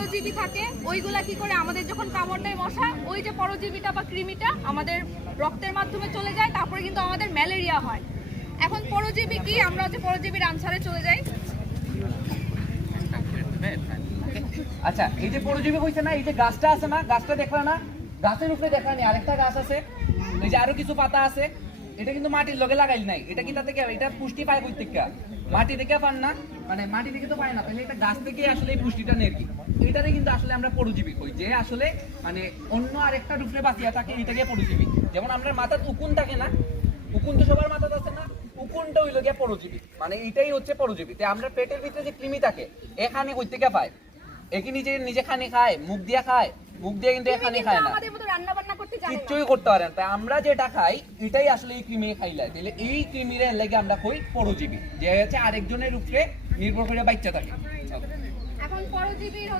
পরজীবী থাকে ওইগুলা কি করে আমাদের যখন কামড় দেয় মশা, ওই যে পরজীবীটা বা কৃমিটা আমাদের রক্তের মাধ্যমে চলে যায়, তারপরে কিন্তু আমাদের ম্যালেরিয়া হয়। এখন পরজীবী কি, আমরা হচ্ছে পরজীবীর আনসারে চলে যাই। আচ্ছা, এই যে পরজীবী হইছে না, এই যে গাছটা আছে না, গাছটা দেখলা না, গাছের উপরে দেখা নেই আরেকটা গাছ আছে, এই যে আরো কিছু পাতা আছে, এটা কিন্তু মাটির লগে লাগাইল নাই, এটা কি তাতে এটা পুষ্টি পায় কই থেকে? মাটি থেকে পান না, মানে মাটি থেকে তো পায় না, তাহলে এটা গাছ থেকে আসলে এই পুষ্টিটা নেই কি, এটারে কিন্তু আসলে আমরা পরজীবী কই, যে আসলে মানে অন্য আরেকটা রূপে বাঁচিয়া থাকে, এটাকে পরজীবী। যেমন আমরা মাথার উকুন থাকে না, উকুন তো সবার মাথাতে আছে না, উকুনটা হইল গিয়া পরজীবী, মানে এটাই হচ্ছে পরজীবী। তে আমরা পেটের ভিতরে যে কৃমি থাকে এখানে কই থেকে পায়? একে নিজে নিজে খানে খায়, মুখ দিয়ে খায়, মুখ দিয়ে কিন্তু এখানে খায় না, আমাদের মতো রান্না বান্না করতে জানে না। কিচ্ছুই করতে পারে না। তাই আমরা যেটা খাই এটাই আসলে এই কৃমি খাইলাই, তাহলে এই কৃমির লেগে আমরা কই পরজীবী, যে হচ্ছে আরেকজনের উপরে নির্ভর করে বাচ্চা থাকে। এখন পরজীবীর